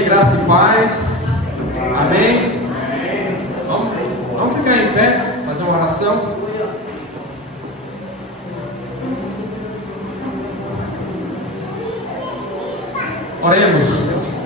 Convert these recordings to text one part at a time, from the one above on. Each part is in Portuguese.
Amém. Graça e paz. Amém. Vamos ficar em pé, fazer uma oração. Oremos.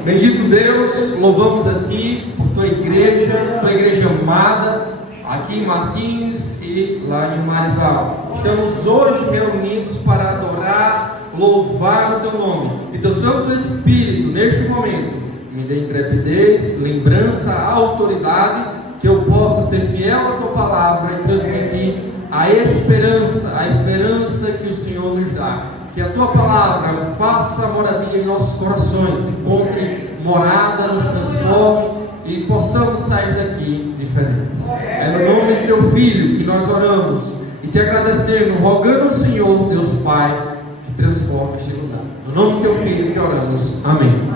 Bendito Deus, louvamos a Ti por Tua igreja amada, aqui em Martins e lá em Marizal. Estamos hoje reunidos para adorar, louvar o Teu nome. E Teu Santo Espírito, neste momento, me dê intrepidez, lembrança, autoridade, que eu possa ser fiel à Tua palavra e transmitir a esperança que o Senhor nos dá. Que a Tua palavra faça moradia em nossos corações, encontre morada, nos transforme e possamos sair daqui diferentes. É no nome de Teu Filho que nós oramos e Te agradecemos, rogando ao Senhor, Deus Pai, que transforme este lugar. No nome de Teu Filho que oramos. Amém.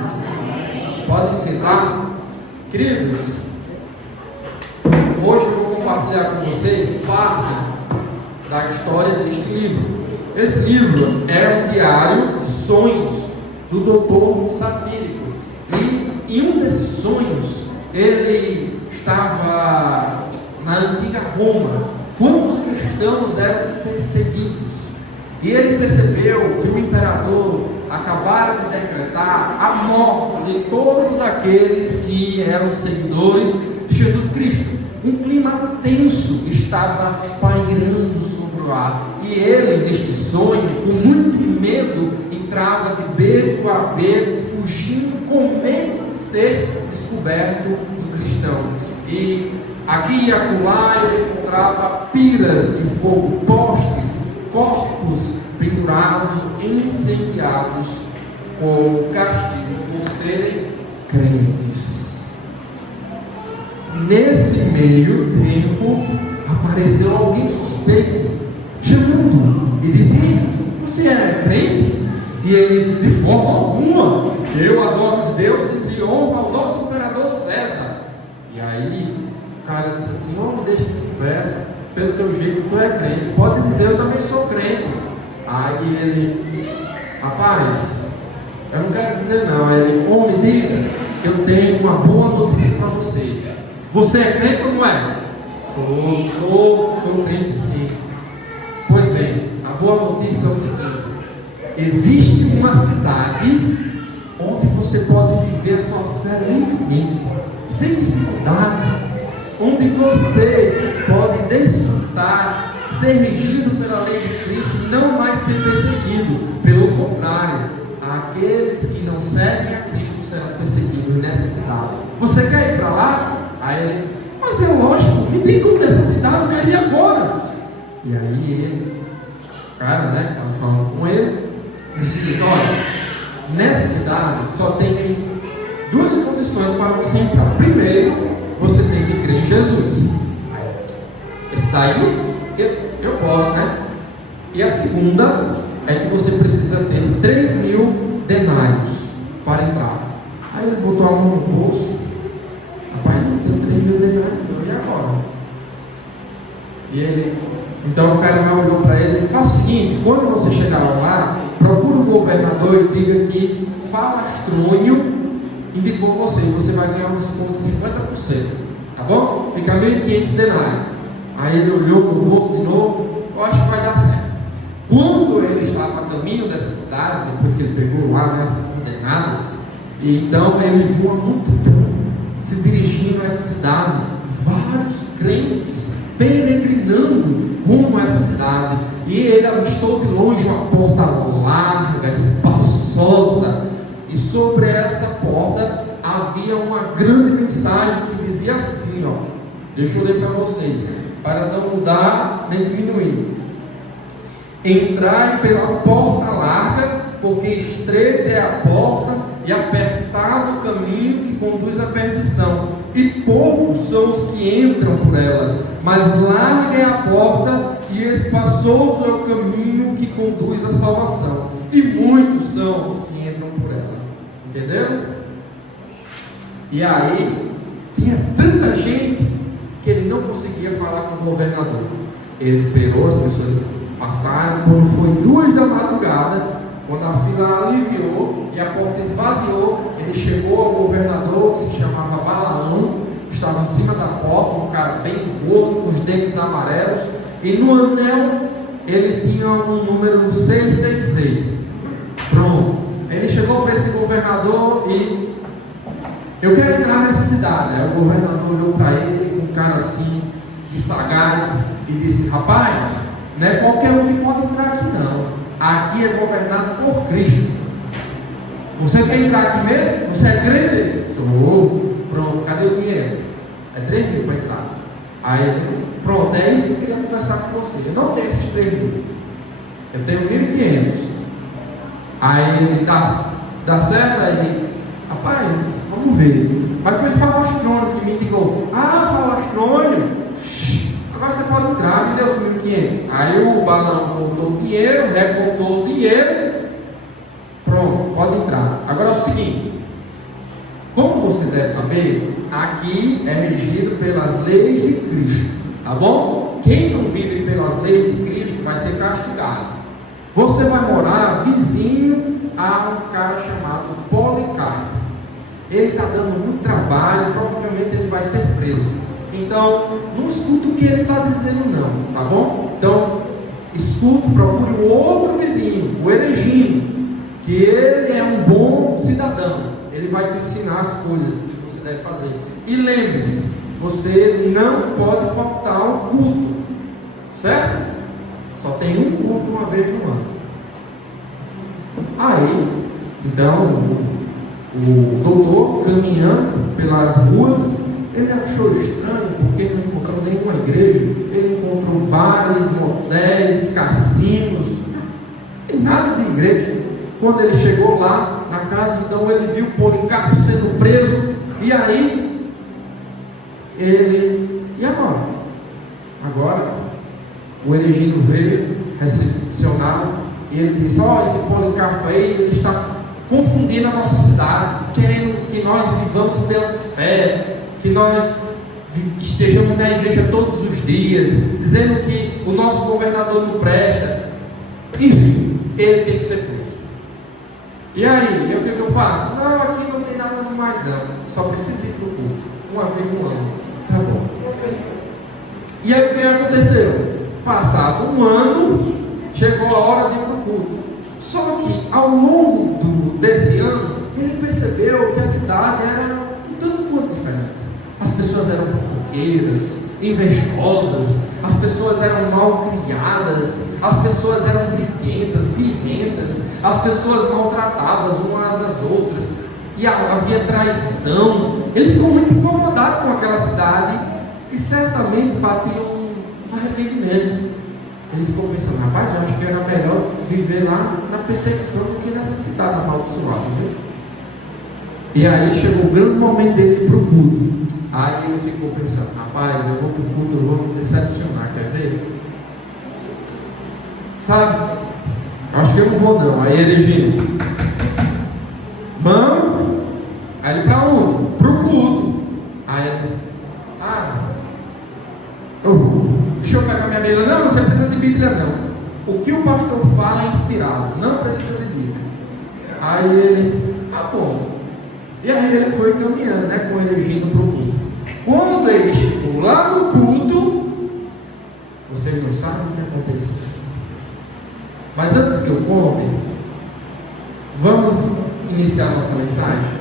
Podem sentar. Queridos, hoje eu vou compartilhar com vocês parte da história deste livro. Esse livro é um diário de sonhos do doutor Satírico. E em um desses sonhos, ele estava na antiga Roma, quando os cristãos eram perseguidos. E ele percebeu que o imperador acabara de decretar a morte de todos aqueles que eram seguidores de Jesus Cristo. Um clima tenso estava pairando sobre o ar. E ele, neste sonho, com muito medo, entrava de beco a beco, fugindo com medo de ser descoberto do cristão. E aqui e acolá ele encontrava piras de fogo, postes, corpos pendurados, incendiados, com castigo por serem crentes. Nesse meio tempo, apareceu alguém suspeito, chamando e dizia: você é crente? E ele, de forma alguma, eu adoro os deuses e honro ao nosso imperador César. E aí o cara disse assim: não me deixa de conversa, pelo teu jeito tu é crente, pode dizer, eu também sou crente. Aí ele: rapaz, eu não quero dizer não. Ele: homem, diga, eu tenho uma boa notícia para você. Você é crente ou não é? Sou crente sim. Pois bem, a boa notícia é o seguinte: existe uma cidade onde você pode viver sua fé livremente, sem dificuldades, onde você pode desfrutar, ser regido pela lei de Cristo e não mais ser perseguido. Pelo contrário, aqueles que não servem a Cristo serão perseguidos nessa cidade. Você quer ir para lá? Aí ele: mas é lógico, me diga como nessa cidade, eu quero ir agora. E aí ele, cara, né, estava falando com ele, disse: olha, nessa cidade só tem duas condições para você entrar. Primeiro, você tem que crer em Jesus. Esse daí eu posso, né? E a segunda é que você precisa ter 3.000 denários para entrar. Aí ele botou a mão no bolso: rapaz, eu tenho 3.000 denários, e agora? E ele, então o cara olhou para ele: faz o seguinte, quando você chegar lá, procura o governador e diga que Falastrônio indicou você, e você vai ganhar um desconto de 50%, tá bom? Fica 1.500 denários. Aí ele olhou para o bolso de novo: eu acho que vai dar certo. Quando ele estava a caminho dessa cidade, depois que ele pegou lá, né, as condenadas, então ele viu uma multidão se dirigindo a essa cidade, vários crentes peregrinando rumo a essa cidade. E ele avistou de longe uma porta larga, espaçosa, e sobre essa porta havia uma grande mensagem que dizia assim, ó, deixa eu ler para vocês, para não mudar nem diminuir: entrai pela porta larga, porque estreita é a porta e apertado o caminho que conduz à perdição, e poucos são os que entram por ela. Mas larga é a porta e espaçoso é o caminho que conduz à salvação, e muitos são os que entram por ela. Entenderam? E aí tinha tanta gente que ele não conseguia falar com o governador. Ele esperou as pessoas passarem. Quando foi 2 da madrugada, Quando a fila aliviou e a porta esvaziou, ele chegou ao governador, que se chamava Balaão, que estava em cima da porta, um cara bem gordo, com os dentes amarelos, e no anel ele tinha um número 666. Pronto. Ele chegou para esse governador e: eu quero entrar nessa cidade. Aí o governador olhou para ele, um cara assim, de sagaz, e disse: rapaz, não é qualquer um que pode entrar aqui não. Aqui é governado por Cristo. Você quer entrar aqui mesmo? Você é crente? Sou. Pronto, cadê o dinheiro? É 3 mil para entrar. Aí ele: pronto, é isso que eu queria conversar com você. Eu não tenho esses 3 mil. Eu tenho 1.500. Aí ele: dá certo? Aí ele: rapaz, vamos ver. Mas foi falastrônio que me ligou. Falastrônio? Agora você pode entrar, me deu os 1.500. Aí o Balão contou o dinheiro, recontou o dinheiro. Pronto, pode entrar. Agora é o seguinte: como você deve saber, aqui é regido pelas leis de Cristo, tá bom? Quem não vive pelas leis de Cristo vai ser castigado. Você vai morar vizinho a um cara chamado Policarpo. Ele está dando muito trabalho, provavelmente ele vai ser preso. Então, não escuta o que ele está dizendo não, tá bom? Então, escute, procure um outro vizinho, o Eregino, que ele é um bom cidadão. Ele vai te ensinar as coisas que você deve fazer. E lembre-se, você não pode faltar ao culto, certo? Só tem um culto uma vez no ano. Aí, então, o doutor, caminhando pelas ruas, ele achou estranho, porque não encontrou nenhuma igreja. Ele encontrou bares, motéis, cassinos, e nada de igreja. Quando ele chegou lá na casa, então ele viu Policarpo sendo preso. E aí, e agora? Agora, o Eregino veio recepcionar e ele disse: esse Policarpo aí, ele está confundindo a nossa cidade, querendo que nós vivamos pela fé, que nós estejamos na igreja todos os dias, dizendo que o nosso governador não presta. Enfim, ele tem que ser preso. E aí, o que eu faço? Não, aqui não tem nada demais não, só preciso ir para o culto, uma vez no ano. Tá bom. E aí o que aconteceu? Passado um ano, chegou a hora de ir para o culto. Só que ao longo desse ano, ele percebeu que a cidade era um tanto quanto diferente. As pessoas eram fofoqueiras, invejosas, as pessoas eram mal criadas, as pessoas eram briguentas, birrentas, as pessoas maltratavam umas às outras, e havia traição. Ele ficou muito incomodado com aquela cidade e certamente batia um arrependimento. Ele ficou pensando: rapaz, eu acho que era melhor viver lá na perseguição do que nessa cidade amaldiçoada, viu? E aí chegou o grande momento dele ir para o culto. Aí ele ficou pensando: rapaz, eu vou para o culto, eu vou me decepcionar, quer ver? Sabe? Acho que eu não vou não. Aí ele viu: vamos. Aí ele: para onde? Para o culto. Aí ele: eu vou. Deixa eu pegar minha Bíblia. Não, você precisa de Bíblia não. O que o pastor fala é inspirado, não precisa de Bíblia. Aí ele: bom. E aí ele foi caminhando, com o Eregino para o culto. Quando ele chegou lá no culto, vocês não sabem o que aconteceu. Mas antes que eu conte, vamos iniciar nossa mensagem.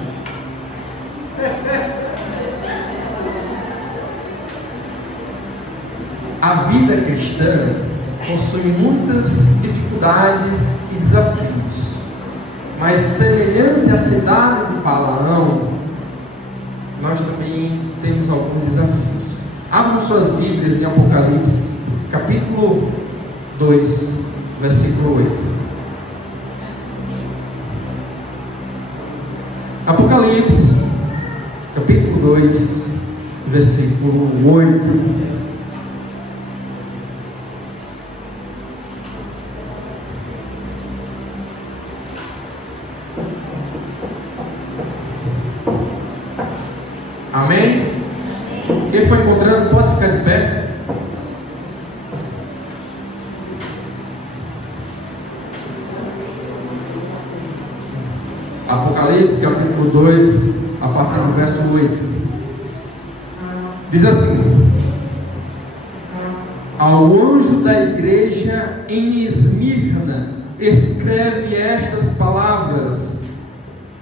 A vida cristã possui muitas dificuldades e desafios, mas semelhante à cidade de Balaão, nós também temos alguns desafios. Abram suas Bíblias em Apocalipse, capítulo 2, versículo 8. Apocalipse, capítulo 2, versículo 8. Amém? Quem foi encontrando pode ficar de pé. Apocalipse, capítulo 2, a partir do verso 8. Diz assim: ao anjo da igreja em Esmirna, escreve estas palavras.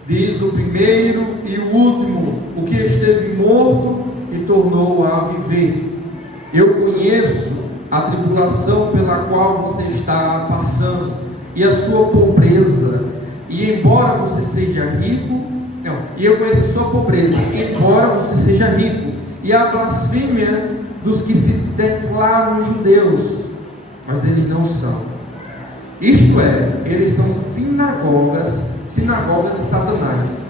Diz o primeiro e o último, o que esteve morto e tornou a viver. Eu conheço a tribulação pela qual você está passando, e a sua pobreza, e embora você seja rico, e eu conheço a sua pobreza, embora você seja rico, e a blasfêmia dos que se declaram judeus, mas eles não são. Isto é, eles são sinagogas de Satanás.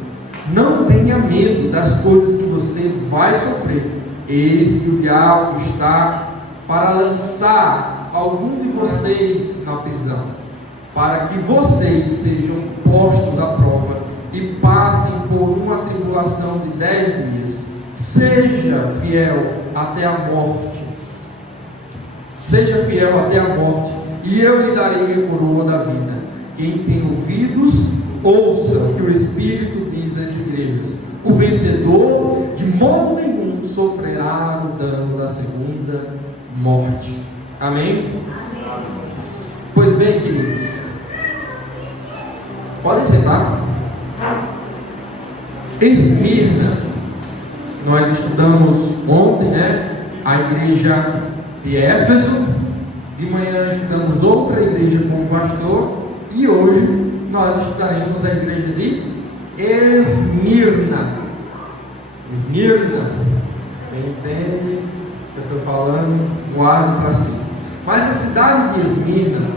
Não tenha medo das coisas que você vai sofrer. Eis que o diabo está para lançar algum de vocês na prisão, para que vocês sejam postos à prova e passem por uma tribulação de 10 dias. Seja fiel até a morte. Seja fiel até a morte, e eu lhe darei a coroa da vida. Quem tem ouvidos, ouça o que o Espírito diz às igrejas. O vencedor, de modo nenhum, sofrerá o dano da segunda morte. Amém? Amém. Pois bem, queridos, podem sentar. Esmirna, nós estudamos ontem, a igreja de Éfeso. De manhã estudamos outra igreja com o pastor, e hoje nós estudaremos a igreja de Esmirna. Esmirna, quem entende o que eu estou falando, guarde para si. Mas a cidade de Esmirna,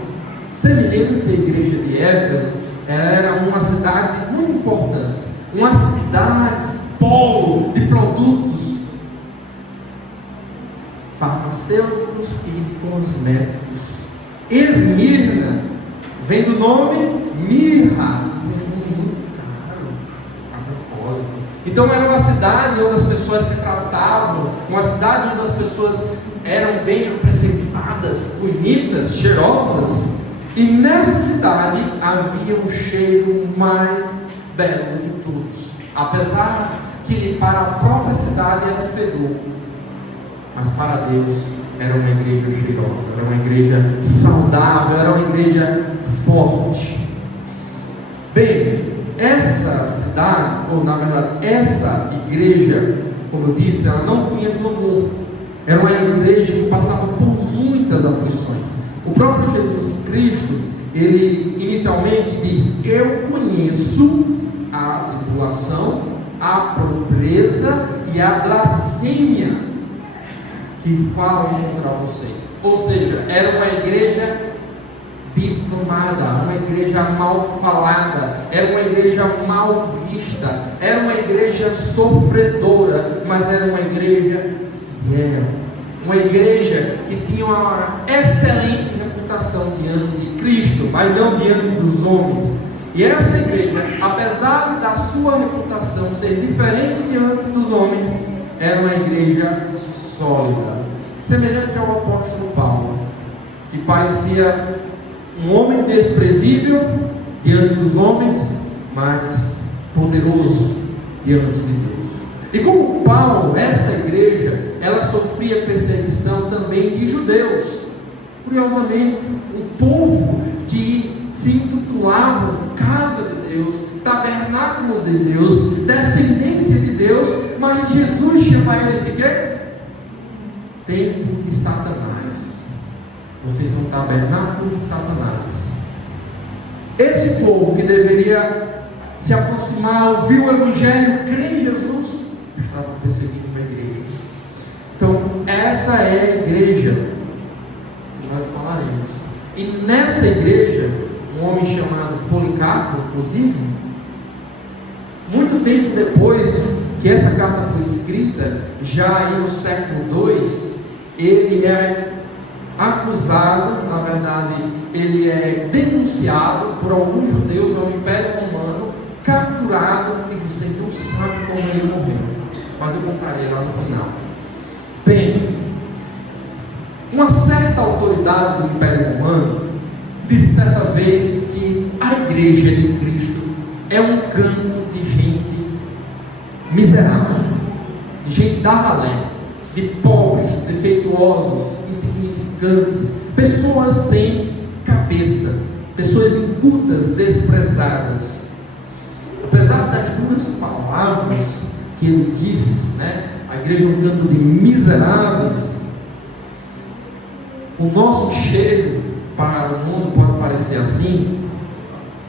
semelhante à igreja de Éfeso, era uma cidade muito importante, uma cidade polo de produtos farmacêuticos e cosméticos. Esmirna vem do nome mirra, muito caro, a propósito. Então era uma cidade onde as pessoas se tratavam, uma cidade onde as pessoas eram bem apresentadas, bonitas, cheirosas. E nessa cidade havia o cheiro mais belo de todos, apesar que para a própria cidade era um fedor, mas para Deus era uma igreja cheirosa, era uma igreja saudável, era uma igreja forte. Bem, essa cidade, ou na verdade essa igreja, como eu disse, ela não tinha glamour, era uma igreja que passava por muitas aflições. O próprio Jesus Cristo, ele inicialmente diz: eu conheço a tribulação, a pobreza e a blasfêmia que falam contra vocês. Ou seja, era uma igreja difamada, uma igreja mal falada, era uma igreja mal vista, era uma igreja sofredora, mas era uma igreja fiel, uma igreja que tinha uma excelente reputação diante de Cristo, mas não diante dos homens. E essa igreja, apesar da sua reputação ser diferente diante dos homens, era uma igreja sólida, semelhante ao apóstolo Paulo, que parecia um homem desprezível diante dos homens, mas poderoso diante de Deus. E como Paulo, essa igreja, ela sofria perseguição também de judeus. Curiosamente, um povo que se intitulava casa de Deus, tabernáculo de Deus, descendência de Deus, mas Jesus chama ele de quê? Templo de Satanás. Vocês são tabernáculo de Satanás. Esse povo que deveria se aproximar, ouvir o Evangelho, crer em Jesus, estava perseguindo uma igreja. Então, essa é a igreja que nós falaremos. E nessa igreja, um homem chamado Policarpo, inclusive, muito tempo depois que essa carta foi escrita, já no século II, ele é acusado, na verdade, ele é denunciado por alguns judeus ao Império Romano, capturado, e você não sabe como ele morreu, mas eu contarei lá no final. Bem, uma certa autoridade do Império Romano disse certa vez que a igreja de Cristo é um canto miserável, de gente da ralé, de pobres, defeituosos, insignificantes, pessoas sem cabeça, pessoas incultas, desprezadas. Apesar das duras palavras que ele disse, a igreja é um canto de miseráveis, o nosso cheiro para o mundo pode parecer assim,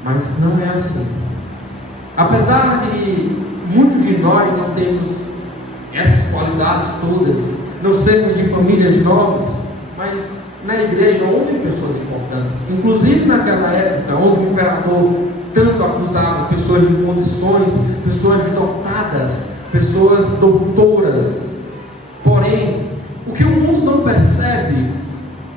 mas não é assim. Apesar de muitos de nós não termos essas qualidades todas, não sermos de famílias nobres, mas na igreja houve pessoas importantes, inclusive naquela época onde o imperador tanto acusava pessoas de condições, pessoas dotadas, pessoas doutoras. Porém, o que o mundo não percebe,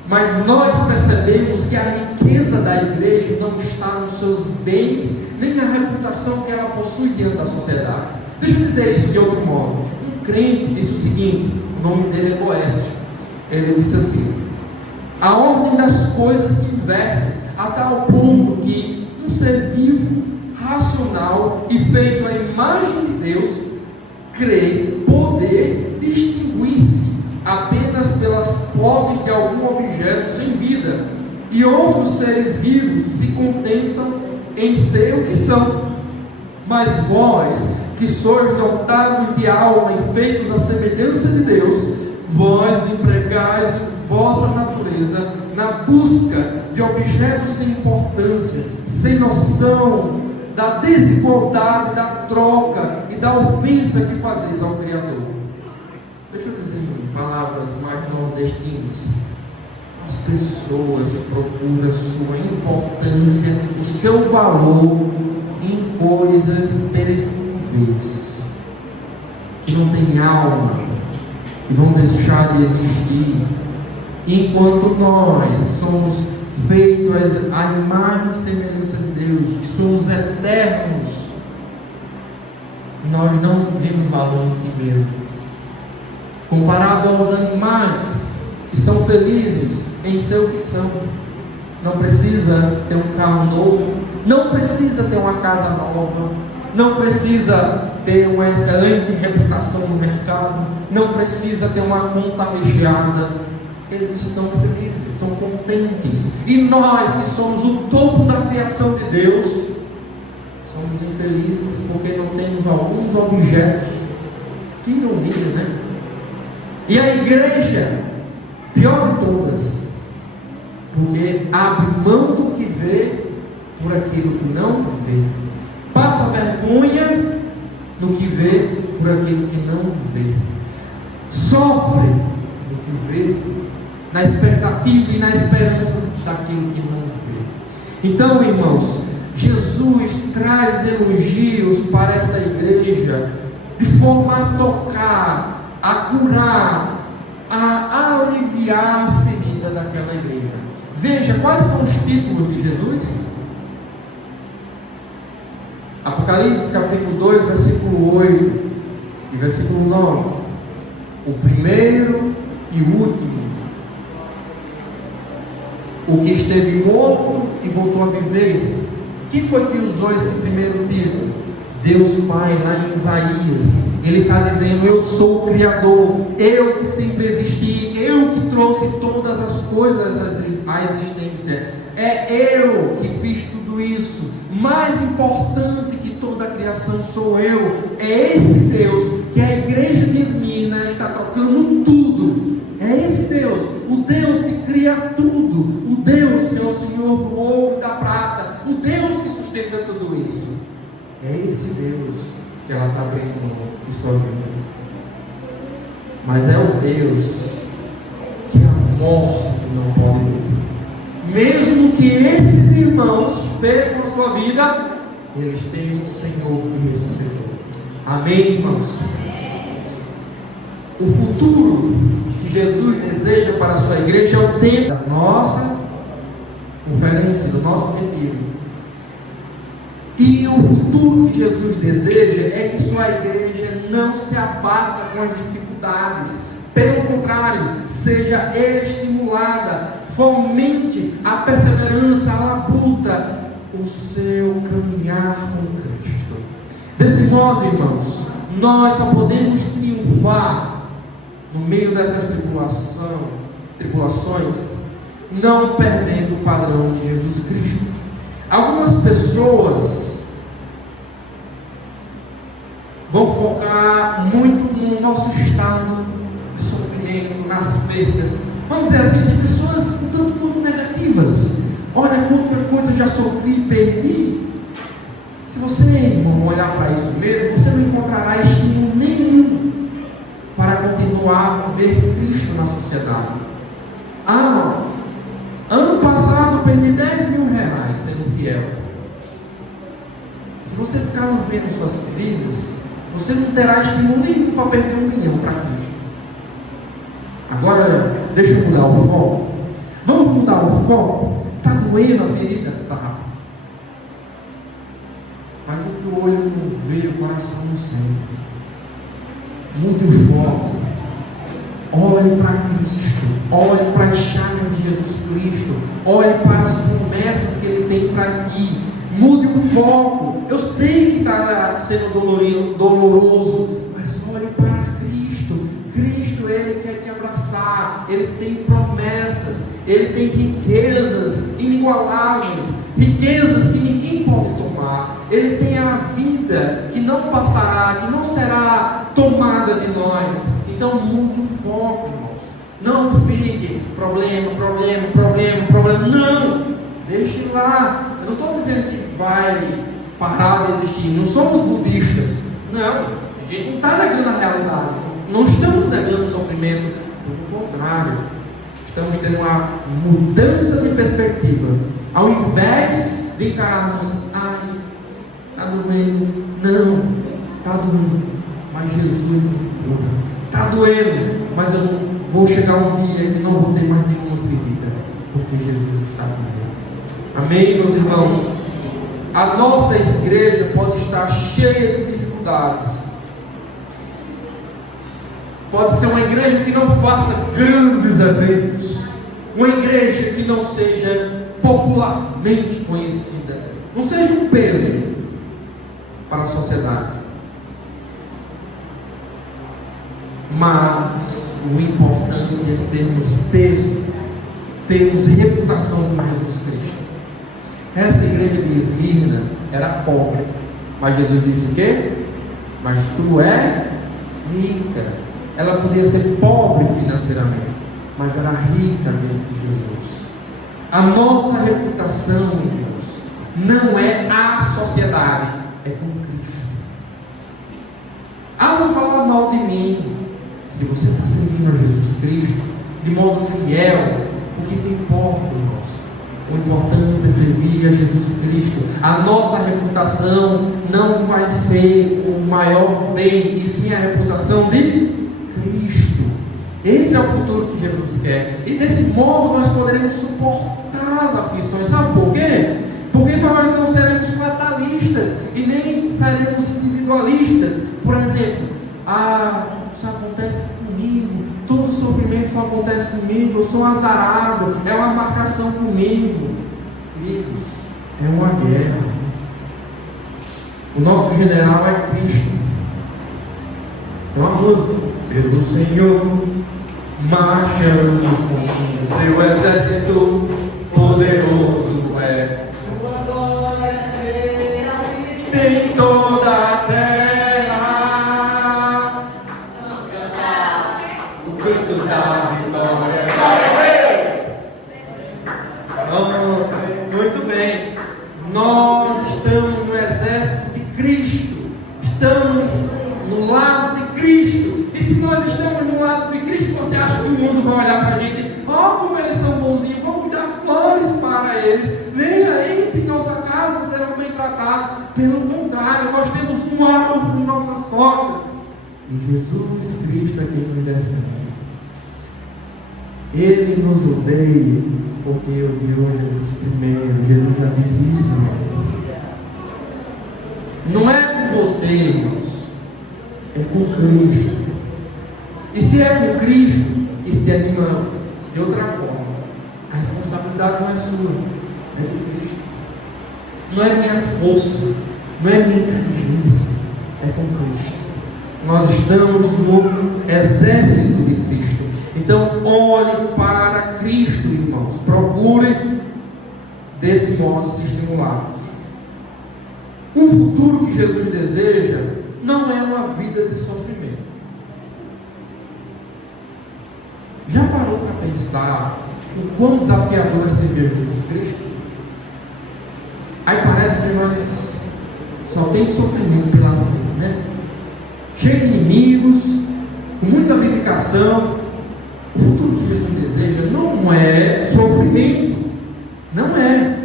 mas nós percebemos que a riqueza da igreja não está nos seus bens, nem na reputação que ela possui diante da sociedade. Deixa eu dizer isso de outro modo. Um crente disse o seguinte, o nome dele é Boécio. Ele disse assim: a ordem das coisas se inverte a tal ponto que um ser vivo, racional e feito à imagem de Deus, crê poder distinguir-se apenas pelas posses de algum objeto sem vida, e outros seres vivos se contentam em ser o que são. Mas vós, que sois dotados de alma e feitos à semelhança de Deus, vós empregais vossa natureza na busca de objetos sem importância, sem noção da desigualdade, da troca e da ofensa que fazeis ao Criador. Deixa eu dizer em palavras mais nordestinas: as pessoas procuram sua importância, o seu valor em coisas perecíveis, que não têm alma, que vão deixar de existir, enquanto nós somos feitos à imagem e semelhança de Deus, que somos eternos, nós não vemos valor em si mesmo. Comparado aos animais que são felizes em ser o que são, não precisa ter um carro novo, não precisa ter uma casa nova, não precisa ter uma excelente reputação no mercado, não precisa ter uma conta recheada. Eles são felizes, são contentes. E nós que somos o topo da criação de Deus, somos infelizes porque não temos alguns objetos. Que ironia, né? E a igreja, pior de todas, porque abre mão do que vê por aquilo que não vê, passa vergonha no que vê por aquilo que não vê, sofre no que vê, na expectativa e na esperança daquilo que não vê. Então, irmãos, Jesus traz elogios para essa igreja de forma a tocar, a curar, a aliviar a ferida daquela igreja. Veja quais são os títulos de Jesus. Apocalipse capítulo 2, versículo 8 e versículo 9. O primeiro e o último, o que esteve morto e voltou a viver. Quem foi que usou esse primeiro título? Deus Pai, lá em Isaías. Ele está dizendo: eu sou o Criador, eu que sempre existi, eu que trouxe todas as coisas à existência, é eu que fiz tudo isso. Mais importante que toda a criação sou eu. É esse Deus que a igreja de Esmina está tocando tudo. É esse Deus, o Deus que cria tudo, o Deus que é o Senhor do ouro e da prata, o Deus que sustenta tudo isso. É esse Deus que ela está abrindo em sua vida. Mas é o Deus que a morte não pode ver. Mesmo que esses irmãos percam a sua vida, eles têm o Senhor que ressuscitou. Amém, irmãos? O futuro que Jesus deseja para a sua igreja é o tempo da nossa conferência, do nosso retiro. E o futuro que Jesus deseja é que sua igreja não se abata com as dificuldades. Pelo contrário, seja estimulada, fomente a perseverança, a labuta, o seu caminhar com Cristo. Desse modo, irmãos, Nós só podemos triunfar no meio dessas tribulações, não perdendo o padrão de Jesus Cristo. Algumas pessoas vão focar muito no nosso estado de sofrimento, nas perdas. Vamos dizer assim, de pessoas tanto muito negativas. Olha quanta coisa já sofri e perdi. Se você, irmão, olhar para isso mesmo, você não encontrará estímulo nenhum para continuar a viver Cristo na sociedade. Ano passado eu perdi 10 mil reais sendo fiel. Se você ficar vendo suas feridas, você não terá estímulo nenhum para perder 1 milhão para Cristo. Agora, deixa eu mudar o foco. Vamos mudar o foco? Está doendo a ferida? Tá. Mas o que o olho não vê, o coração não sente. Mude o foco. Olhe para Cristo. Olhe para as chagas de Jesus Cristo. Olhe para as promessas que Ele tem para ti. Mude o foco. Eu sei que está sendo doloroso, mas olhe para Cristo. Cristo, Ele quer te abraçar. Ele tem promessas. Ele tem riquezas inigualáveis. Riquezas que ninguém pode tomar. Ele tem a vida que não passará, que não será tomada de nós. Então mude o foco, irmãos. Não fique problema. Não, deixe lá. Eu não estou dizendo que vai parar de existir. Não somos budistas. Não, a gente não está negando a realidade. Não estamos negando o sofrimento. Pelo contrário, estamos tendo uma mudança de perspectiva. Ao invés de encararmos, está doendo. Não, está doendo. Mas Jesus está doendo. Mas eu não vou chegar um dia que não vou ter mais nenhuma ferida, porque Jesus está doendo. Amém, meus irmãos? A nossa igreja pode estar cheia de dificuldades. Pode ser uma igreja que não faça grandes eventos, uma igreja que não seja popularmente conhecida, não seja um peso para a sociedade. Mas o importante é sermos peso, termos reputação com Jesus Cristo. Essa igreja de Esmirna era pobre, mas Jesus disse o quê? Mas tu é rica. Ela podia ser pobre financeiramente, mas era rica dentro de Jesus. A nossa reputação, irmãos, não é a sociedade, é com Cristo. Vão falar mal de mim. Se você está servindo a Jesus Cristo de modo fiel, o que importa, irmãos? O importante é servir a Jesus Cristo. A nossa reputação não vai ser o maior bem, e sim a reputação de Cristo. Esse é o futuro que Jesus quer. E desse modo nós poderemos suportar as aflições. Sabe por quê? Porque nós não seremos fatalistas e nem seremos individualistas. Por exemplo, isso acontece comigo, todo sofrimento só acontece comigo, eu sou azarado, é uma marcação comigo. Queridos, é uma guerra. O nosso general é Cristo. É uma música. Pelo Senhor marchamos, seu exército poderoso é. Sua glória será vista em toda a terra. Vamos cantar o canto da vitória. Muito bem. Nós estamos no exército de Cristo. Estamos no lado de Cristo. E se nós estamos no lado de Cristo, você acha que o mundo vai olhar para a gente? Como eles são bonzinhos, vamos dar flores para eles. Venha, entre em nossa casa, serão bem tratados. Pelo contrário, nós temos um alvo em nossas costas. E Jesus Cristo é quem nos defende. Ele nos odeia porque odiou Jesus primeiro. Jesus já disse isso antes. Não é com você, irmãos, é com Cristo. E se é com Cristo, isso te anima de outra forma. A responsabilidade não é sua, é de Cristo. Não é minha força, não é minha inteligência, é com Cristo. Nós estamos no exército de Cristo. Então, olhe para Cristo, irmãos. Procure desse modo se estimular. O futuro que Jesus deseja não é uma vida de sofrimento. Já parou para pensar o quão desafiador é servir Jesus Cristo? Aí parece que nós só tem sofrimento pela frente, né? Cheio de inimigos, com muita dedicação. O futuro que Jesus deseja não é sofrimento, não é.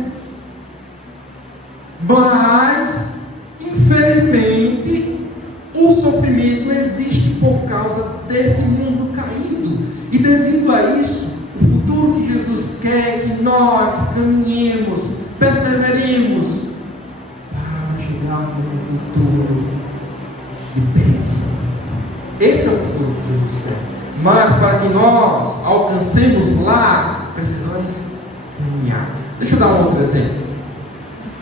Mas, infelizmente, o sofrimento existe por causa desse mundo caído. E devido a isso, o futuro que Jesus quer é que nós caminhemos, perseveremos para chegar no futuro de bênção. Esse é o futuro que Jesus quer. Mas para que nós alcancemos lá, precisamos caminhar. Deixa eu dar um outro exemplo.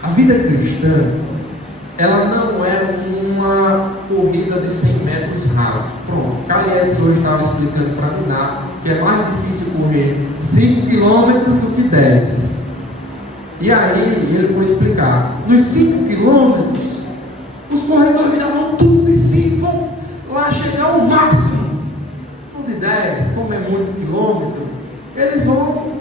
A vida cristã, ela não é uma corrida de 100 metros rasos. Pronto, Calheiros hoje estava explicando para mim que é mais difícil correr 5 quilômetros do que 10. E aí ele foi explicar. Nos 5 quilômetros, os corredores davam tudo de si, vão lá chegar ao máximo. No de 10, como é muito quilômetro, eles vão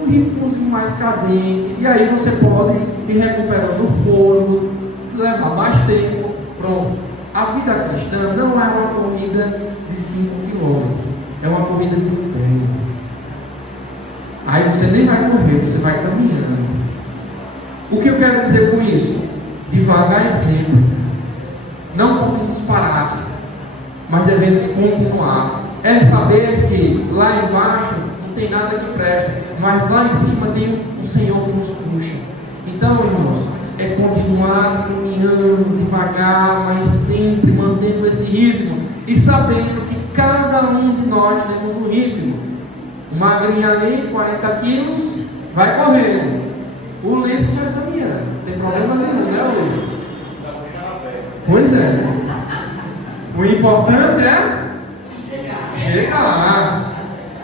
um ritmo mais cadente, e aí você pode ir recuperando o fôlego, levar mais tempo. Pronto. A vida cristã não é uma corrida de 5 km, é uma corrida de 100. Aí você nem vai correr, você vai caminhando. O que eu quero dizer com isso? Devagar e sempre. Não podemos parar, mas devemos continuar. É saber que lá embaixo não tem nada que preste, mas lá em cima tem o Senhor que nos puxa. Então, irmãos, é continuar caminhando devagar, mas sempre mantendo esse ritmo e sabendo que cada um de nós temos um ritmo. O magrinho ali, 40 quilos, vai correndo. O Luiz vai caminhando. Não tem problema nenhum, né, Luiz? Pois é. O importante é chegar lá.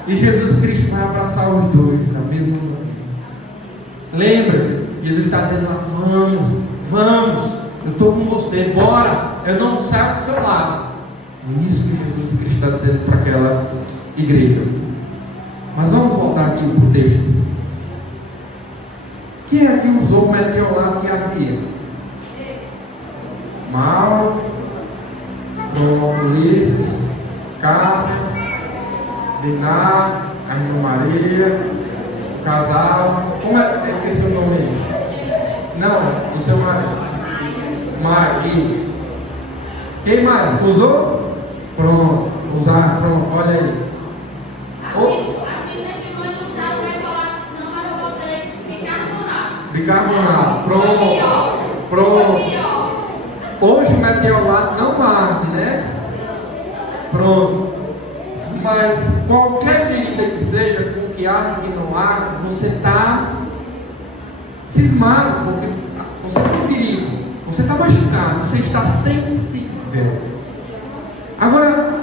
E Jesus Cristo vai abraçar os dois na mesma hora. Lembra-se, Jesus está dizendo: vamos, eu estou com você, bora, eu não saio do seu lado. É isso que Jesus Cristo está dizendo para aquela igreja. Mas vamos voltar aqui para o texto. Quem aqui usou o meteorado que ardia? Mauro, Ulisses, Cássio, Dinar, a irmã Maria, o casal. Como é? Eu esqueci o nome aí. Não, o seu marido. Isso. Quem mais? Usou? Pronto. Usar, pronto, olha aí. Bicarbonato. Pronto. Hoje o meteorado não arde, né? Pronto. Mas qualquer ferida que seja, com que arde, que não arde, você está cismado, porque você está ferido, você está machucado, você está sensível. Agora,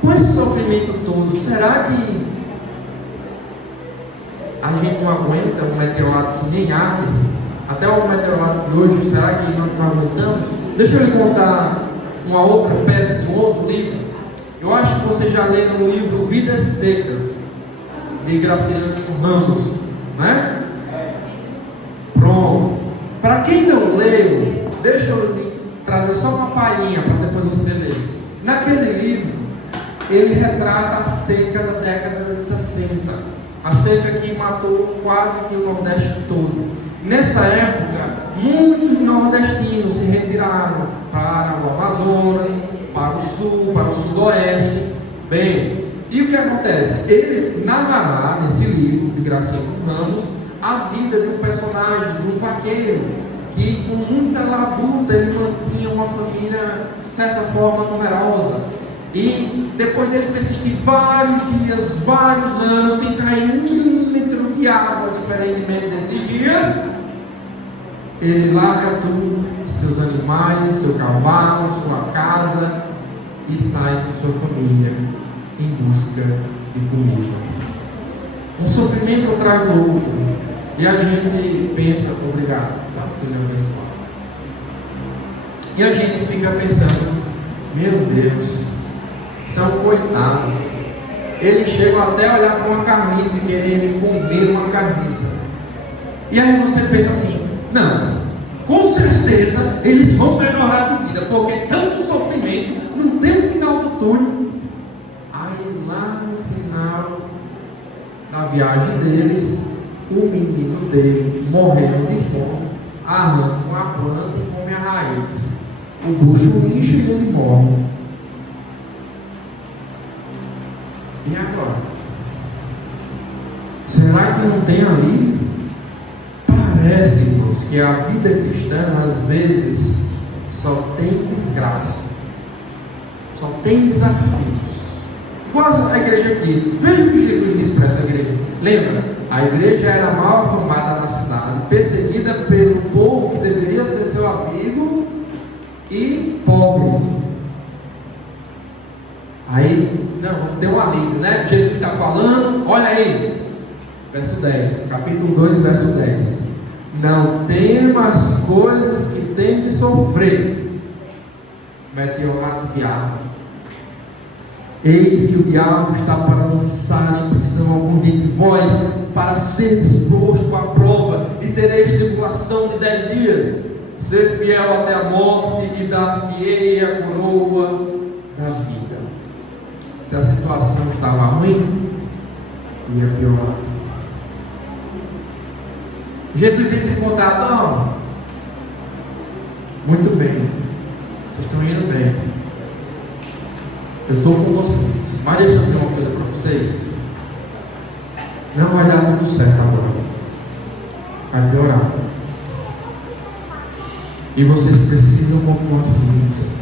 com esse sofrimento todo, será que a gente não aguenta um meteorado que nem arde? Até o meteorado de hoje, será que nós não aguentamos? Deixa eu lhe contar uma outra peça de um outro livro. Eu acho que você já leu no livro Vidas Secas, de Graciliano Ramos, né? Pronto. Para quem não leu, deixa eu lhe trazer só uma palhinha para depois você ler. Naquele livro, ele retrata a seca da década de 60. A seca que matou quase que o Nordeste todo. Nessa época, muitos nordestinos se retiraram para o Amazonas, para o sul, para o sudoeste. Bem, e o que acontece? Ele narrará nesse livro de Graciliano Ramos a vida de um personagem, de um vaqueiro, que com muita labuta ele mantinha uma família, de certa forma, numerosa. E depois dele persistir vários dias, vários anos, sem cair um milímetro de água, diferentemente desses dias, ele larga tudo, seus animais, seu cavalo, sua casa, e sai com sua família em busca de comida. Um sofrimento atrás do outro, e a gente pensa, obrigado, sabe, filho abençoado. E a gente fica pensando, meu Deus, isso é um coitado. Eles chegam até a olhar para uma carniça e querem comer uma carniça. E aí você pensa assim, não, com certeza eles vão melhorar de vida, porque tanto sofrimento não tem o final do túnel. Aí lá no final da viagem deles, o menino dele morreu de fome, arranca uma planta e come a raiz. O bucho incha e ele morre. E agora? Será que não tem alívio? Parece, irmãos, que a vida cristã às vezes só tem desgraça, só tem desafios. Quase a igreja aqui. Veja o que Jesus disse para essa igreja. Lembra? A igreja era mal afamada na cidade, perseguida pelo povo que deveria ser seu amigo e pobre. Aí, não tem um alívio, né? Jesus está falando, olha aí, verso 10, capítulo 2, verso 10. Não tema as coisas que tem de sofrer, meteoro do diabo. Eis que o diabo está para lançar em prisão algum de vós, para ser exposto à prova, e tereis tribulação de 10 dias. Ser fiel até a morte, e dar-me-ei a coroa da vida. Se a situação estava ruim, ia piorar. Jesus entra em contato, não. Muito bem, vocês estão indo bem. Eu estou com vocês. Mas deixa eu dizer uma coisa para vocês. Não vai dar tudo certo agora. Vai piorar. E vocês precisam continuar firmes.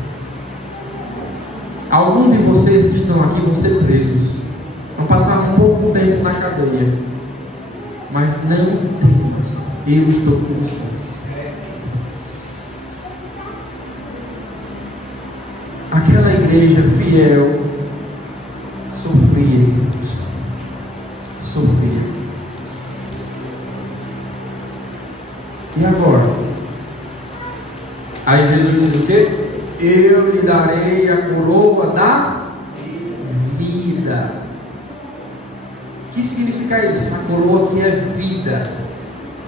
Alguns de vocês que estão aqui vão ser presos. Vão passar um pouco tempo na cadeia. Mas não temas. Eu estou com vocês. Aquela igreja fiel sofria, irmãos. Sofria. E agora? Aí Jesus diz o quê? Eu lhe darei a coroa da vida. O que significa isso? A coroa que é vida.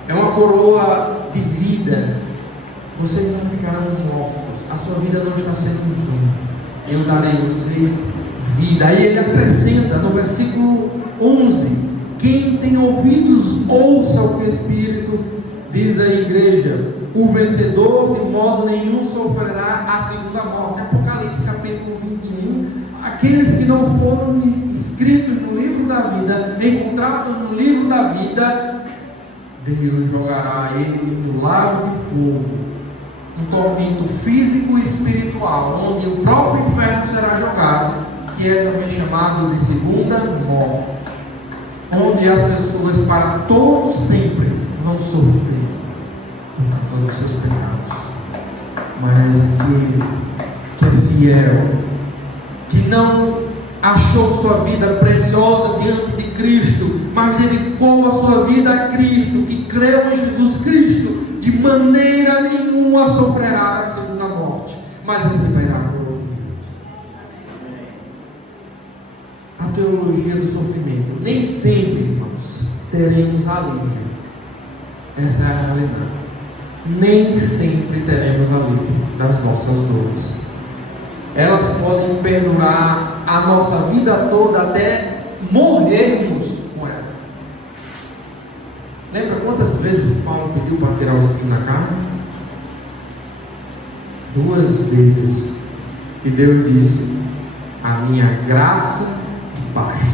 É uma coroa de vida. Vocês não ficarão mortos. A sua vida não está sendo vã. Eu darei a vocês vida. Aí ele acrescenta no versículo 11: quem tem ouvidos, ouça o que o Espírito diz à igreja. O vencedor de modo nenhum sofrerá a segunda morte. Apocalipse capítulo 21. Aqueles que não foram escritos no livro da vida, encontrados no livro da vida, Deus jogará ele no lago de fogo, um tormento físico e espiritual, onde o próprio inferno será jogado, que é também chamado de segunda morte, onde as pessoas para todo sempre vão sofrer por causa dos seus pecados. Mas aquele que é fiel, que não achou sua vida preciosa diante de Cristo, mas dedicou a sua vida a Cristo, que creu em Jesus Cristo, de maneira nenhuma sofrerá a segunda morte, mas receberá a coroa. A teologia do sofrimento. Nem sempre, irmãos, teremos alívio. Essa é a realidade. Nem sempre teremos alívio das nossas dores. Elas podem perdurar a nossa vida toda até morrermos com ela. Lembra quantas vezes Paulo pediu para tirar o espinho na carne? 2 vezes. E Deus disse: a minha graça basta,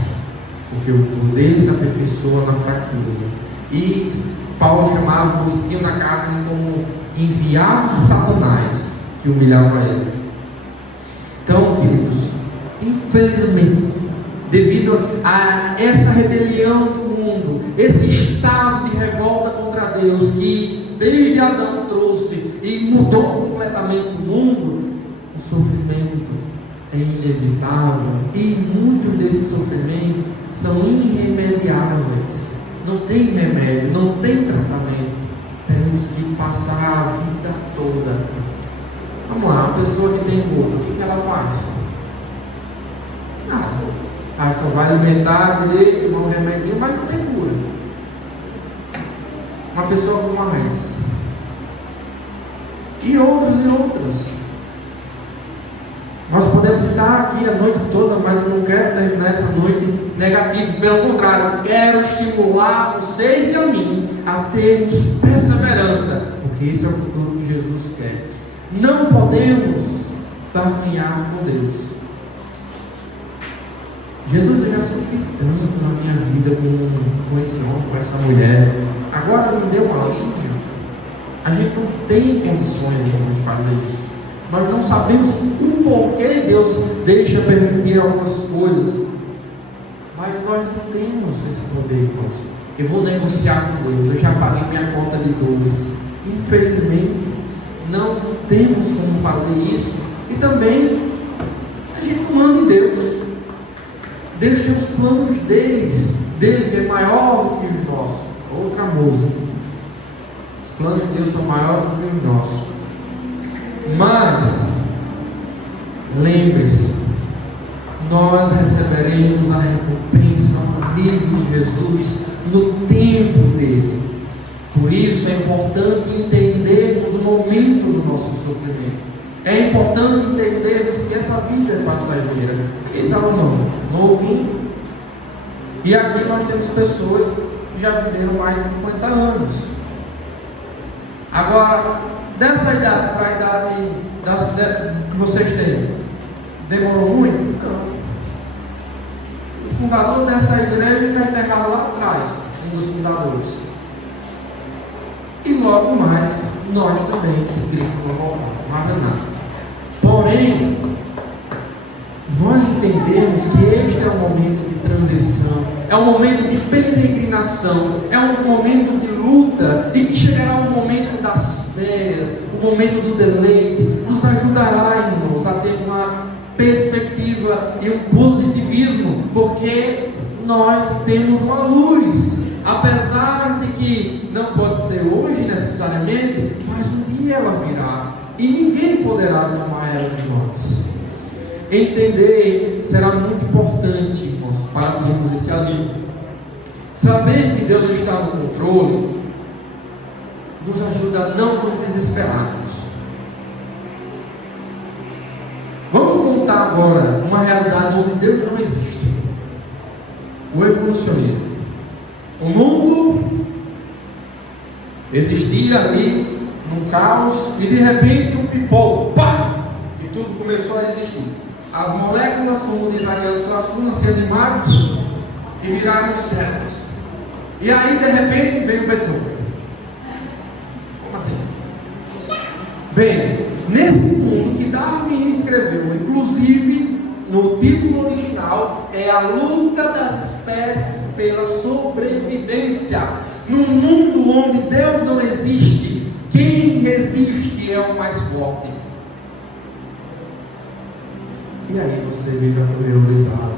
porque o poder se aperfeiçoa na fraqueza. E Paulo chamava o espinho na carne como enviado de Satanás, que humilhava ele. Então, queridos, infelizmente, devido a essa rebelião do mundo, esse estado de revolta contra Deus que desde Adão trouxe e mudou completamente o mundo, o sofrimento é inevitável e muitos desses sofrimentos são irremediáveis. Não tem remédio, não tem tratamento. Temos que passar a vida toda. Vamos lá, uma pessoa que tem gota, o que ela faz? Nada. Aí só vai alimentar direito, tomar um remédio, mas não tem cura. Uma pessoa com AIDS. E outras. Nós podemos estar aqui a noite toda, mas eu não quero terminar essa noite negativo. Pelo contrário, eu quero estimular vocês e a mim a termos perseverança, porque esse é o futuro que Jesus quer. Não podemos barganhar com Deus. Jesus, eu já sofri tanto na minha vida com esse homem, com essa mulher. Agora me deu um alívio. A gente não tem condições de fazer isso. Nós não sabemos o porquê Deus deixa permitir algumas coisas. Mas nós não temos esse poder, irmãos. Eu vou negociar com Deus. Eu já paguei minha conta de dores. Infelizmente, não temos como fazer isso. E também, a gente não manda em Deus. Deus tem os planos dele que é maior que os nossos. Outra música. Os planos de Deus são maiores do que os nossos. Mas, lembre-se, nós receberemos a recompensa no livro de Jesus no tempo dele. Por isso é importante entendermos o momento do nosso sofrimento. É importante entendermos que essa vida é passageira. Esse é o nome, novinho. E aqui nós temos pessoas que já viveram mais de 50 anos. Agora, dessa idade para a idade que vocês têm, demorou muito? Não. O fundador dessa igreja está enterrado lá atrás, um dos fundadores. E logo mais, nós também, se Cristo não voltar, nada nada. Porém, nós entendemos que este é um momento de transição, é um momento de peregrinação, é um momento de luta, e que chegará o momento das férias, o momento do deleite, nos ajudará, irmãos, a ter uma perspectiva e um positivismo, porque nós temos uma luz, apesar de que não pode ser hoje necessariamente, mas um dia ela virá, e ninguém poderá tomar ela de nós. Entender será muito importante, irmãos, para termos esse alívio. Saber que Deus está no controle nos ajuda a não nos desesperarmos. Vamos contar agora uma realidade onde Deus não existe: o evolucionismo. O mundo existia ali num caos e de repente um pipoco, pá! E tudo começou a existir. As moléculas, como diz Ariano Suassuna, se animaram e viraram células. E aí de repente veio Beethoven. Como assim? Bem, nesse mundo que Darwin escreveu, inclusive no título original, é a luta das espécies pela sobrevivência. Num mundo onde Deus não existe, quem resiste é o mais forte. E aí você fica terrorizado.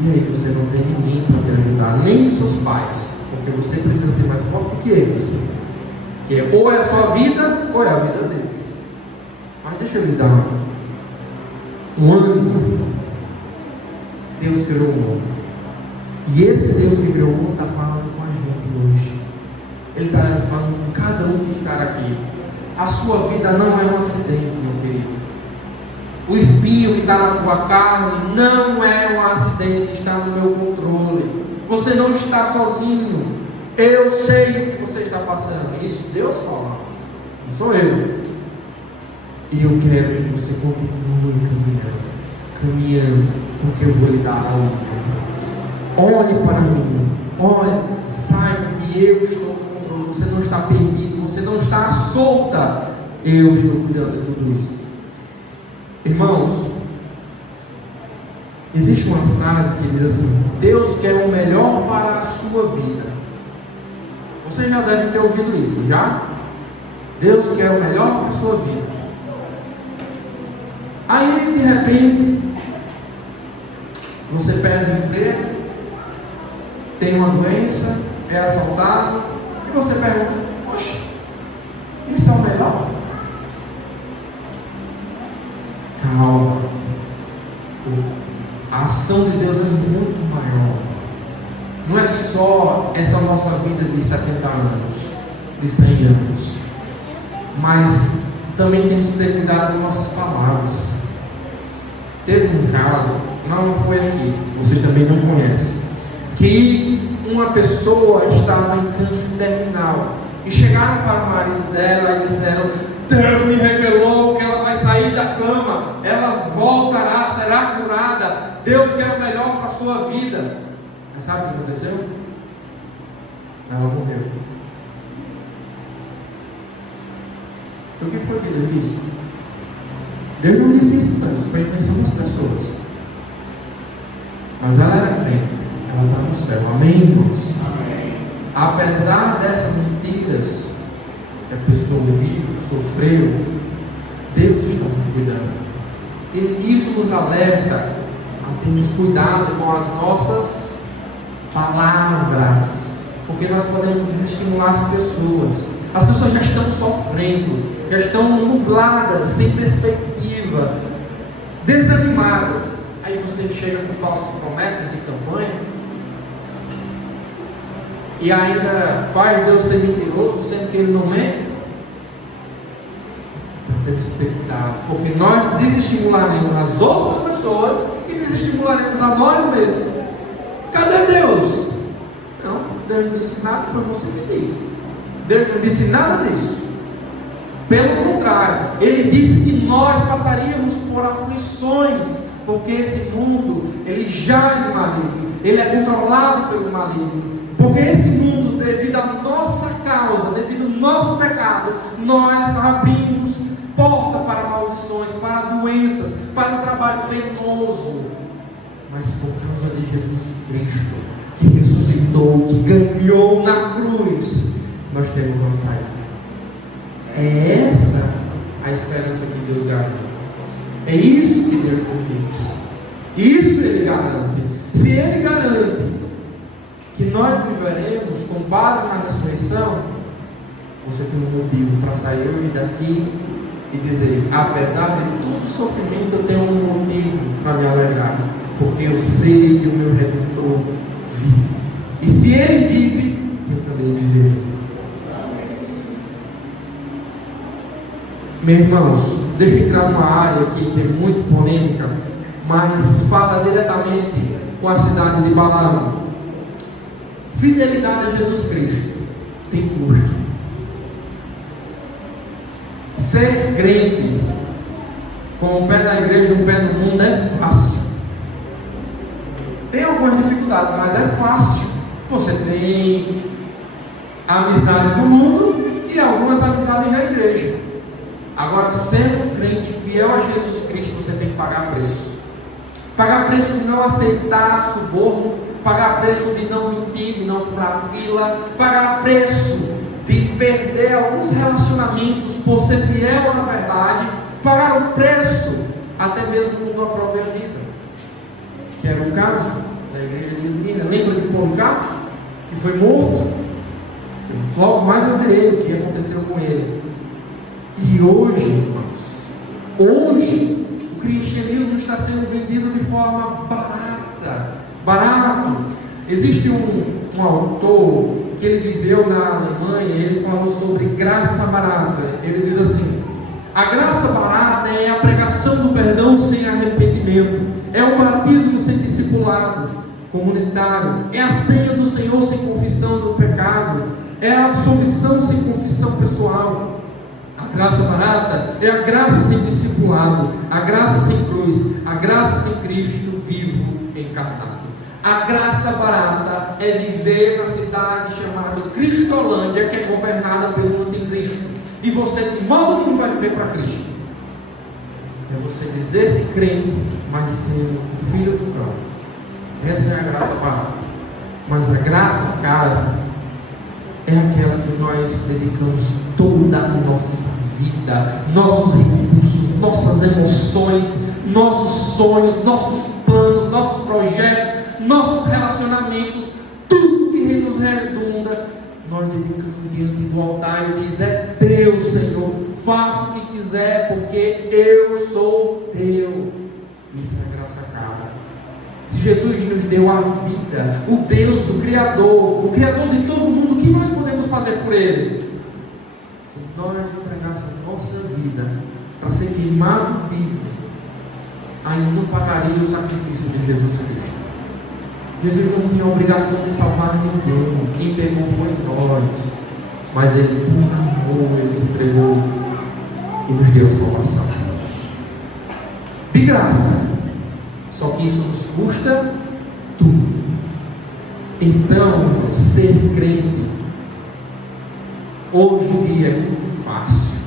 E aí você não tem ninguém para te ajudar, nem os seus pais, porque você precisa ser mais forte que eles. Que ou é a sua vida, ou é a vida deles. Mas deixa eu lhe dar um ânimo. Deus criou o mundo. E esse Deus que criou o mundo está falando com a gente hoje. Ele está falando com cada um que está aqui. A sua vida não é um acidente, meu querido. O espinho que está na tua carne não é um acidente, está no meu controle. Você não está sozinho. Eu sei o que você está passando. Isso Deus fala, não sou eu. E eu quero que você continue caminhando, porque eu vou lhe dar algo. Olhe para mim, olhe, saiba que eu estou no controle. Você não está perdido, você não está solta. Eu estou cuidando de tudo isso. Irmãos, existe uma frase que diz assim: Deus quer o melhor para a sua vida. Você já deve ter ouvido isso, já? Deus quer o melhor para a sua vida. Aí, de repente, você perde o emprego, tem uma doença, é assaltado, e você pergunta: poxa, esse é o melhor? Calma. A ação de Deus é muito maior. Não é só essa nossa vida de 70 anos, de 100 anos, mas também temos que ter cuidado com nossas palavras. Teve um caso, não foi aqui, vocês também não conhecem, que uma pessoa estava em câncer terminal e chegaram para o marido dela e disseram: Deus me revelou que ela vai sair da cama, ela voltará, será curada, Deus quer o melhor para a sua vida. Mas sabe o que aconteceu? Ela morreu. O que foi que Deus disse? Deus não disse isso, não, isso foi a intenção das pessoas. Mas ela era crente, ela está no céu. Amém, irmãos? Amém. Apesar dessas mentiras que a pessoa viu, sofreu, Deus está cuidando. E isso nos alerta a termos cuidado com as nossas palavras, porque nós podemos desestimular as pessoas. As pessoas já estão sofrendo, já estão nubladas, sem perspectiva, desanimadas. Aí você chega com falsas promessas de campanha e ainda faz Deus ser mentiroso, sendo que Ele não mente. Temos que ter cuidado, porque nós desestimularemos as outras pessoas e desestimularemos a nós mesmos. Cadê Deus? Não, Deus não disse nada, foi você que disse. Deus não disse nada disso. Pelo contrário, Ele disse que nós passaríamos por aflições, porque esse mundo, ele jaz maligno, ele é controlado pelo maligno. Porque esse mundo, devido à nossa causa, devido ao nosso pecado, nós abrimos porta para maldições, para doenças, para um trabalho penoso. Mas por causa de Jesus Cristo, que ressuscitou, que ganhou na cruz, nós temos uma saída. É essa a esperança que Deus garante. É isso que Deus nos diz. Isso Ele garante. Se Ele garante que nós viveremos com base na ressurreição, você tem um motivo para sair hoje daqui e dizer: apesar de todo sofrimento, eu tenho um motivo para me alegrar, porque eu sei que o meu Redentor vive. E se Ele vive, eu também viverei. Meus irmãos, deixa eu entrar numa área aqui que é muito polêmica, mas fala diretamente com a cidade de Balaão. Fidelidade a Jesus Cristo tem custo. Ser crente com um pé na igreja e um pé no mundo é fácil. Tem algumas dificuldades, mas é fácil. Você tem amizade no mundo e algumas amizades na igreja. Agora, sendo crente fiel a Jesus Cristo, você tem que pagar preço. Pagar preço de não aceitar suborno, pagar preço de não mentir, de não furar fila, pagar preço de perder alguns relacionamentos por ser fiel na verdade, pagar o preço até mesmo com a própria vida. Que era o caso da igreja de Esmirna. Lembra de Policarpo, que foi morto? Logo mais eu direi o que aconteceu com ele. E hoje, irmãos, hoje o cristianismo está sendo vendido de forma barato. Existe um autor que ele viveu na Alemanha, ele falou sobre graça barata. Ele diz assim: a graça barata é a pregação do perdão sem arrependimento, é o batismo sem discipulado comunitário, é a ceia do Senhor sem confissão do pecado, é a absolvição sem confissão pessoal. A graça barata é a graça sem discipulado, a graça sem cruz, a graça sem Cristo vivo encarnado. A graça barata é viver na cidade chamada Cristolândia, que é governada pelo anticristo. E você de modo nenhum vai viver para Cristo. É você dizer-se crente, mas ser filho do cão. Essa é a graça barata. Mas a graça cara é aquela que nós dedicamos toda a nossa vida, nossos recursos, nossas emoções, nossos sonhos, nossos planos, nossos projetos, nossos relacionamentos, tudo que nos redunda, nós dedicamos diante do altar e diz: é teu, Senhor, faça o que quiser, porque eu sou teu. Isso é graça cara. Se Jesus nos deu a vida, o Deus, o Criador de todo mundo, o que nós podemos fazer por Ele? Se nós entregássemos nossa vida para ser queimado vivo, ainda não pagaria o sacrifício de Jesus Cristo. Jesus não tinha a obrigação de salvar ninguém, quem pegou foi nós, mas Ele, por amor, Ele se entregou e nos deu a salvação de graça. Só que isso nos custa tudo. Então, ser crente hoje em dia é muito fácil.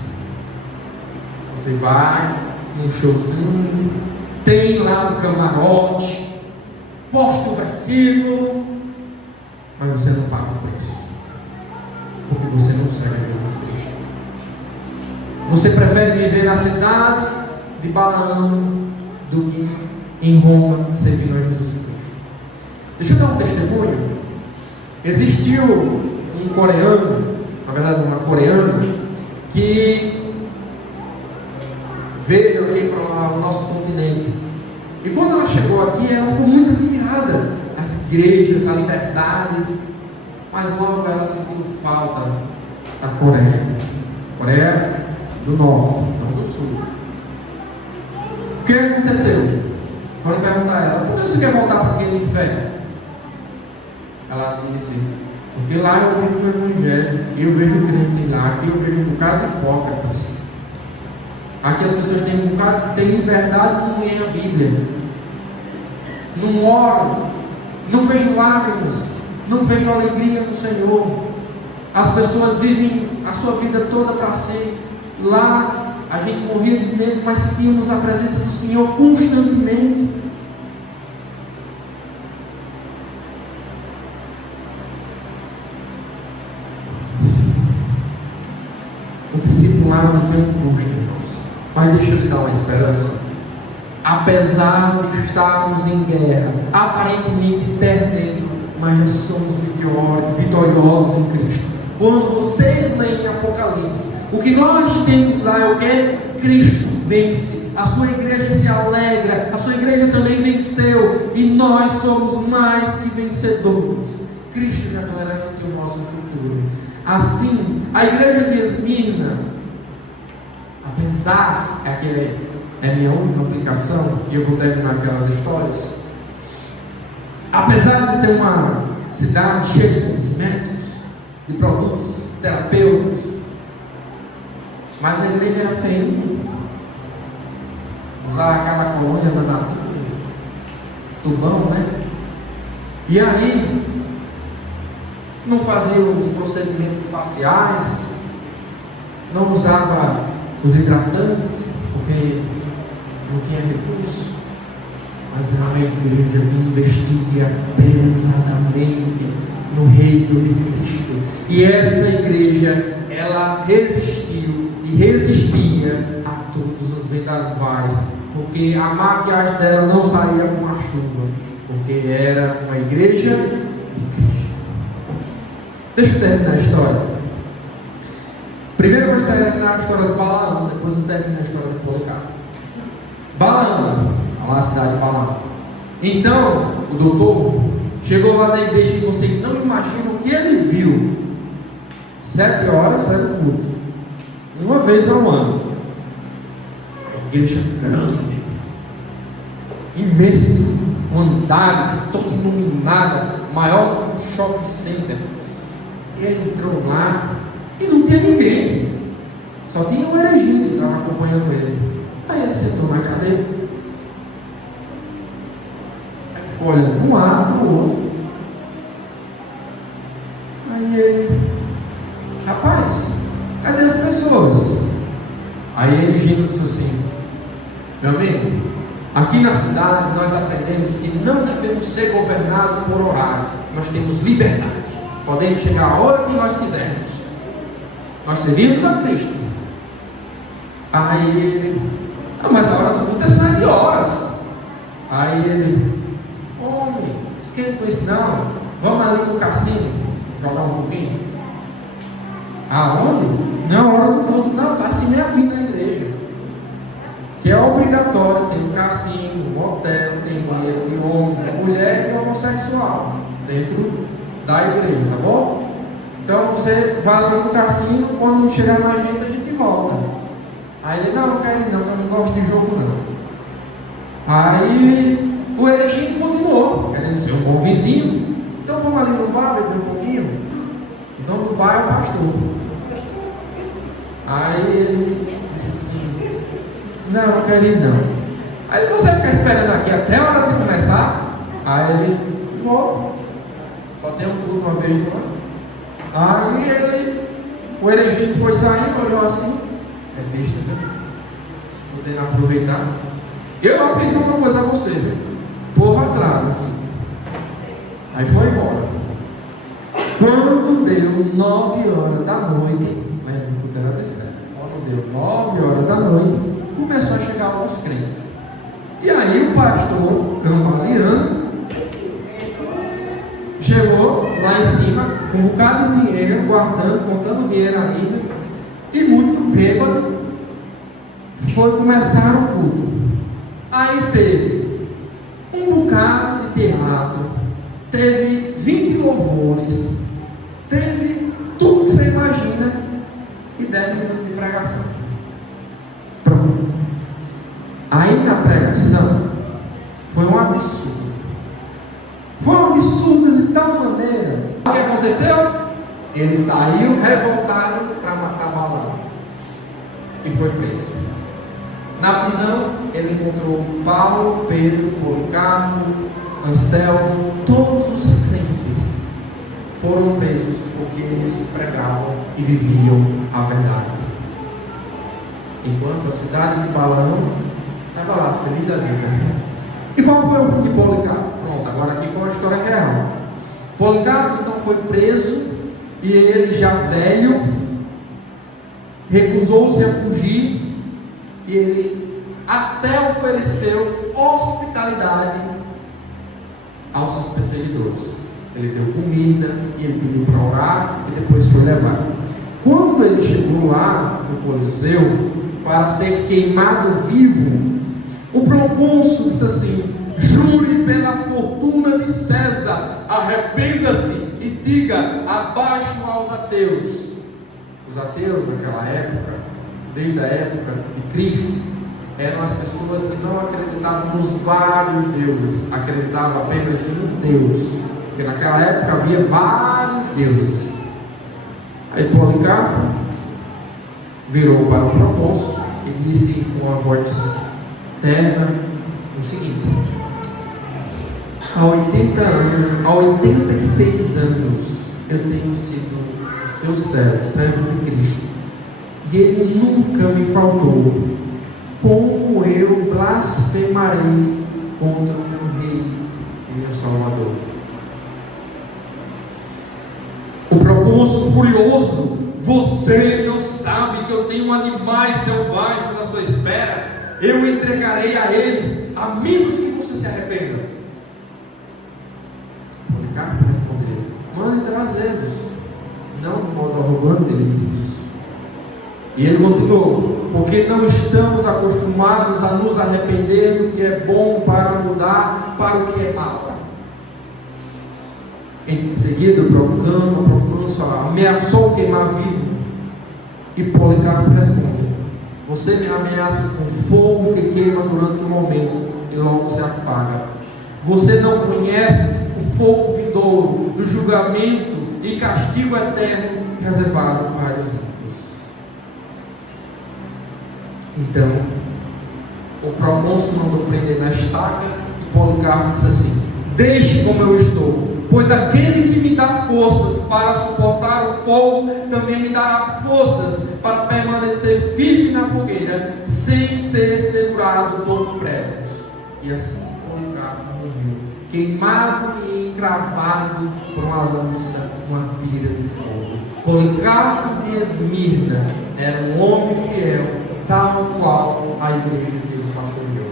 Você vai num showzinho, tem lá no camarote, posta o versículo, mas você não paga o preço, porque você não serve a Jesus Cristo. Você prefere viver na cidade de Balaão do que em Roma servindo a Jesus Cristo. Deixa eu dar um testemunho. Existiu um coreano, na verdade uma coreana, que veio aqui para o nosso continente. E quando ela chegou aqui, ela ficou muito admirada. As igrejas, a liberdade. Mas logo ela sentiu falta da Coreia. Coreia do Norte, não do Sul. O que aconteceu? Quando perguntar a ela: por que você quer voltar para aquele inferno? Ela disse: porque lá eu vejo o Evangelho, eu vejo o crente lá, aqui eu vejo um bocado de hipócritas. Aqui as pessoas têm um bocado, têm liberdade, não leem a Bíblia, não oram, não vejo lágrimas, não vejo alegria no Senhor. As pessoas vivem a sua vida toda para si. Lá a gente morria de medo, mas sentíamos a presença do Senhor constantemente. O discipulado vem custa, irmãos. Mas deixa eu lhe dar uma esperança. Apesar de estarmos em guerra, aparentemente perdendo, mas nós somos vitoriosos em Cristo. Quando vocês leem Apocalipse, o que nós temos lá é o que? Cristo vence, a sua igreja se alegra, a sua igreja também venceu, e nós somos mais que vencedores. Cristo já garante o nosso futuro. Assim, a igreja de Esmirna, apesar, aquele é minha única aplicação, e eu vou terminar aquelas histórias, apesar de ser uma cidade cheia de cosméticos, de produtos terapêuticos, mas a igreja era feia. Usava aquela colônia da natura, tubão, né? E aí não fazia os procedimentos faciais, não usava os hidratantes, porque não tinha recurso, mas era uma igreja que investia pesadamente no reino de Cristo. E essa igreja, ela resistiu e resistia a todos os vendavais, porque a maquiagem dela não saía com a chuva, porque era uma igreja de Cristo. Deixa eu terminar a história. Primeiro eu vou terminar a história do Balaão, depois eu termino a história do Policarpo. Balaão, lá na cidade de Balaão. Então, o doutor chegou lá na igreja e vocês não imaginam o que ele viu. 7 horas era o culto, uma vez ao ano. A igreja grande, imensa, andares, toda iluminada, maior que um shopping center. Ele entrou lá e não tinha ninguém, só tinha um herege que estava acompanhando ele. Aí ele sentou na cadeira, aí ficou olhando de um lado para o outro. Aí ele: rapaz, cadê as pessoas? Aí ele disse assim: meu amigo, aqui na cidade nós aprendemos que não devemos ser governados por horário, nós temos liberdade. podendo chegar a hora que nós quisermos. Nós servimos a Cristo. Aí ele, mas a hora do culto é 7 horas. Aí ele, homem, esquenta com isso não, vamos ali no cassino, jogar um pouquinho. Aonde? Não, hora do culto, não, cassino é aqui na igreja. Que é obrigatório, tem um cassino, um hotel, tem banheiro de homem, de mulher e homossexual dentro da igreja, tá bom? Então você vai lá no cassino, quando chegar na agenda a gente volta. Aí ele, não quero ir não, eu não gosto de jogo não. Aí o Erechim continuou, querendo ser um bom vizinho. Então vamos ali no bar, beber um pouquinho. Então no bar é o pastor. Aí ele disse assim, não quero ir não. Aí você fica esperando aqui até a hora de começar. Aí ele, vou. Só tem um turno uma vez no ano. Aí ele, o Erechim foi saindo, olhou assim, é besta, né? Podendo aproveitar. Eu não fiz uma coisa a você, viu? Povo atrás aqui. Aí foi embora. Quando deu 9 horas da noite, mas não era de certo. Quando deu 9 horas da noite, começou a chegar alguns crentes. E aí o pastor, cambaleando, chegou lá em cima com um bocado de dinheiro, guardando, contando dinheiro ainda, e muito bêbado, foi começar o culto. Aí teve um bocado de teatro, teve 20 louvores, teve tudo que você imagina, e 10 minutos de pregação. Pronto. Aí na pregação foi um absurdo. Foi um absurdo de tal maneira. O que aconteceu? Ele saiu revoltado para matar Balaão e foi preso. Na prisão, ele encontrou Paulo, Pedro, Policarpo, Anselmo, todos os crentes foram presos porque eles pregavam e viviam a verdade. Enquanto a cidade de Balaão estava lá, feliz da vida. E qual foi o fim de Policarpo? Pronto, agora aqui foi uma história real. Policarpo então foi preso e ele, já velho, recusou-se a fugir e ele até ofereceu hospitalidade aos seus perseguidores. Ele deu comida e ele pediu para orar e depois foi levado. Quando ele chegou lá no Coliseu para ser queimado vivo, o procônsul disse assim: jure pela fortuna de César, arrependa-se e diga abaixo aos ateus. Os ateus naquela época, desde a época de Cristo, eram as pessoas que não acreditavam nos vários deuses, acreditavam apenas em um Deus, porque naquela época havia vários deuses. Aí Policarpo virou para o procônsul e disse com uma voz terna o seguinte: há 86 anos eu tenho sido seu servo de Cristo, e ele nunca me faltou. Como eu blasfemarei contra o meu rei e meu salvador? O procônsul furioso: você não sabe que eu tenho animais selvagens à sua espera? Eu entregarei a eles, amigos que você se arrependa. Policarpo respondeu: mande trazê-los. Não de modo arrogante, ele disse isso. E ele continuou: porque não estamos acostumados a nos arrepender do que é bom para mudar para o que é mal. Em seguida, o procônsul ameaçou queimar vivo. E Policarpo responde: você me ameaça com fogo que queima durante um momento e logo se apaga. Você não conhece o fogo vindouro do julgamento e castigo eterno reservado para os ímpios. Então, o procônsul mandou prender na estaca e Policarpo disse assim: deixe como eu estou, pois aquele que me dá forças para suportar o fogo, também me dará forças para permanecer firme na fogueira, sem ser segurado por pregos. E assim Policarpo morreu, queimado e encravado por uma lança, uma pira de fogo. Policarpo de Esmirna era um homem fiel, tal qual a igreja de Deus pastoreou.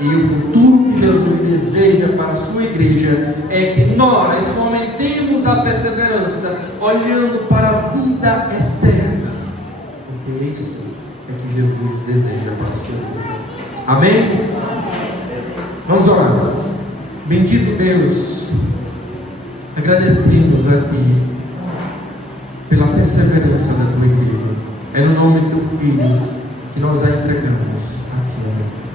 E o futuro que Jesus deseja para a sua igreja é que nós fomentemos a perseverança, olhando para a vida eterna, porque isso é que Jesus deseja para a sua igreja. Amém? Vamos orar. Bendito Deus, agradecemos a Ti pela perseverança da Tua igreja. É no nome do Teu Filho que nós a entregamos a Ti.